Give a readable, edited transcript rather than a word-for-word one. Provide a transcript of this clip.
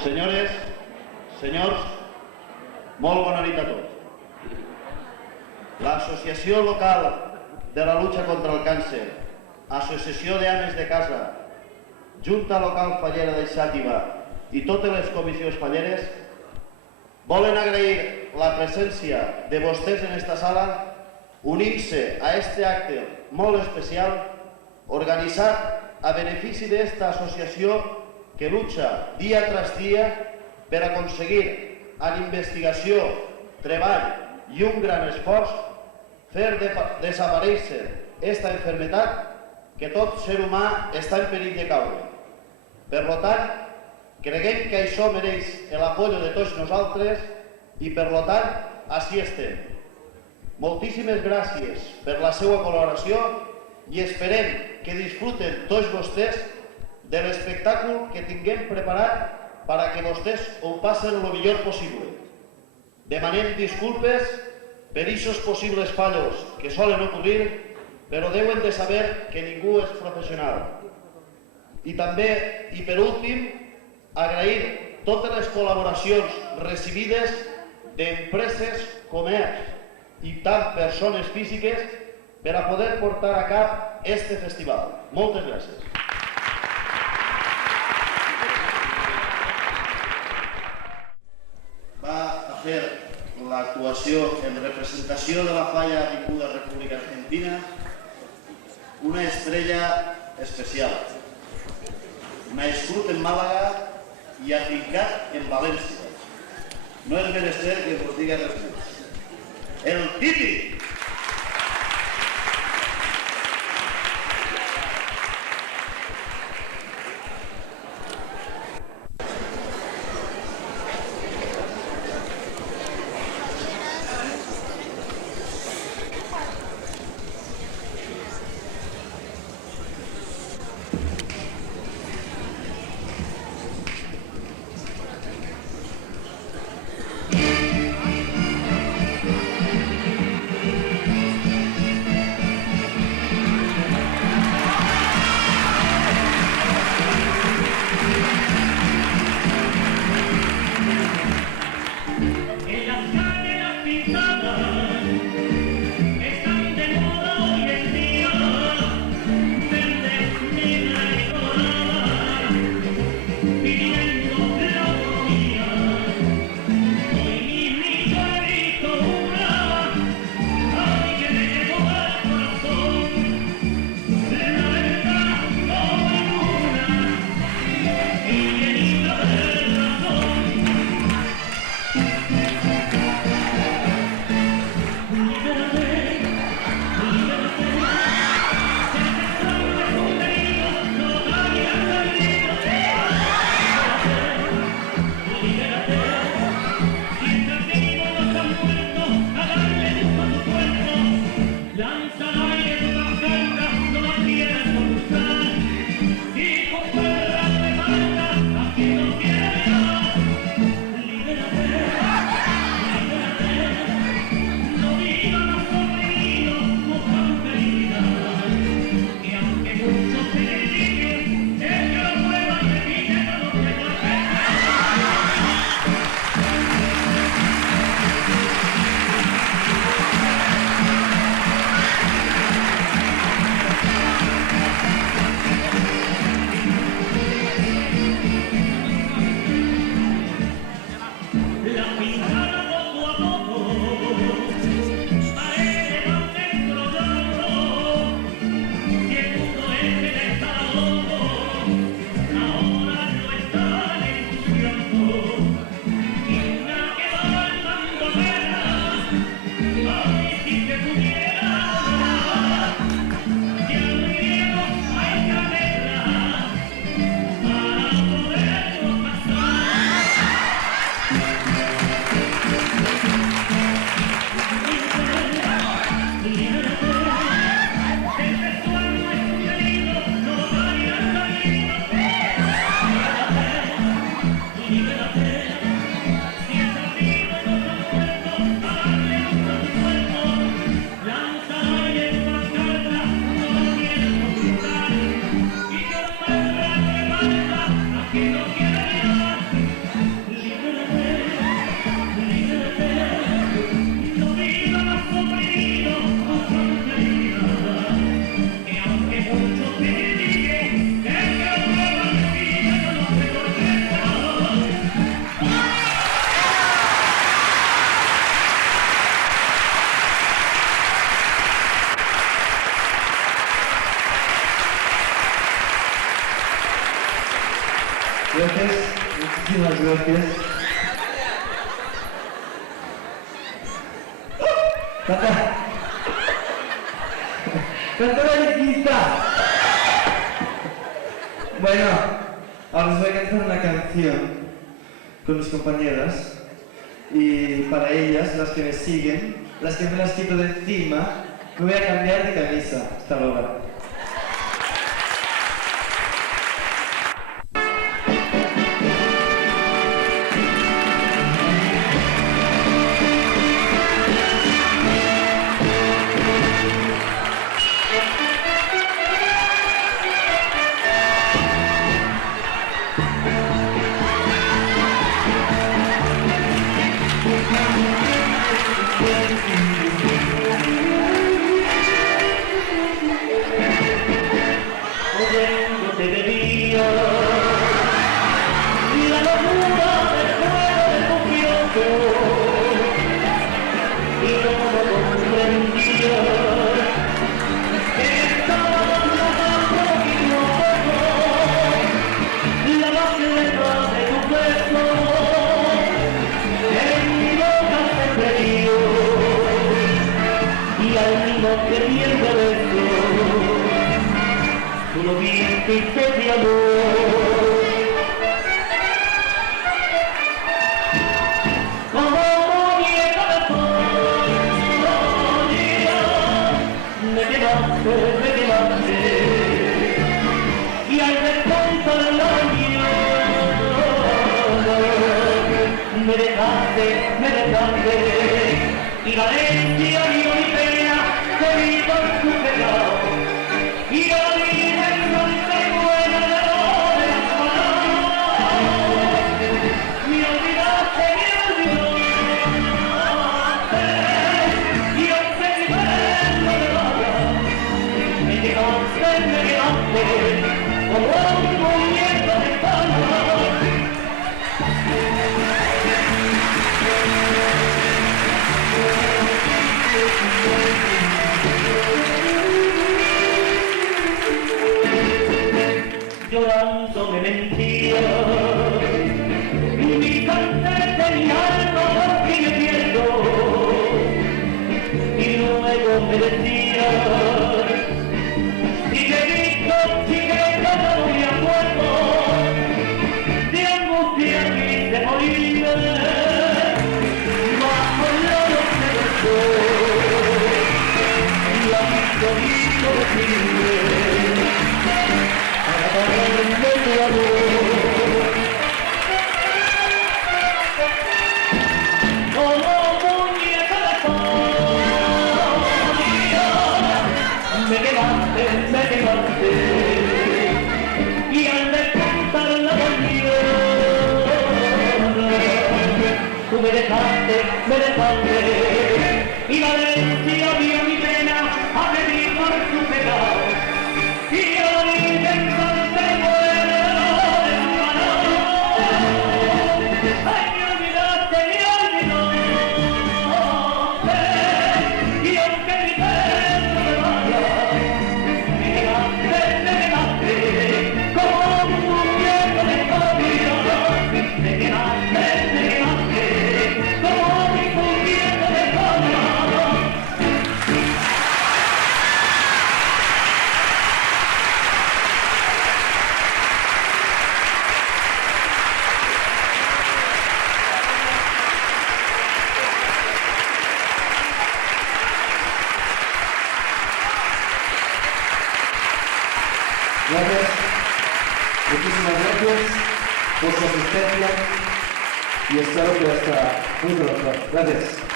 Senyores, senyors, molt bona nit a tots. L'Associació Local de la Lucha contra el Càncer, Associació d'Ames de Casa, Junta Local Fallera de Xàtiva i totes les comissions falleres volen agrair la presència de vostès en esta sala unint-se a este acte molt especial organitzat a benefici d'esta associació que lucha dia tras dia per aconseguir amb investigació, treball i un gran esforç fer desaparèixer esta enfermedad que tot ser humà està en perill de caure. Per tant, creguem que això mereix l'apoyo de tots nosaltres i, per tant, així estem. Moltíssimes gràcies per la seva col·laboració i esperem que disfruten tots vostès de l'espectacle que tinguem preparat perquè vostès ho passen el millor possible. Demanem disculpes per aquests possibles fallos que solen ocorrir, però deuen de saber que ningú és professional. I també, i per últim, agrair totes les col·laboracions recibides d'empreses, comerç i tant persones físiques per a poder portar a cap este festival. Moltes gràcies. Va a fer l'actuació en representació de la Falla Avinguda República Argentina una estrella especial, nascut en Màlaga i afincat en València. No és menester que us digui res més. El Titi! Gracias, muchísimas gracias. ¡Canta la chiquita! Bueno, ahora os voy a cantar una canción con mis compañeras y para ellas, las que me siguen, las que me las quito de encima, me voy a cambiar de camisa. Hasta luego. Oyéndote bebía la locura del fuego del copioso y no comprendía que estaba llorando y no la más letra de tu beso en mi boca se perdió y al mismo que pierde beso tú lo viste y te amó. Como muñeca de polla, me quemaste, y al descontar el año, me dejaste, y Valencia vio mi pena, te vi con tu pecado, y yo como un muñeco de palo. Llorando me mentía mi cáncer de mi alma que me pierdo y luego me decía y me dijo chiqueta no me acuerdo de angustia que se moría bajo la noche del sol y a mi solito decirme para darme tu amor como muñeca de polla me quemaste y al descontar la mañana tú me dejaste y Valencia vio mi pena a venir por su pecado y yo ni te encontré ay me olvidaste y aunque mi pena me vaya me quedaste como un muñeco de copia me quedaste como mi muñeco de copia. Gracias, muchísimas gracias por su asistencia y espero que hasta muy pronto. Gracias.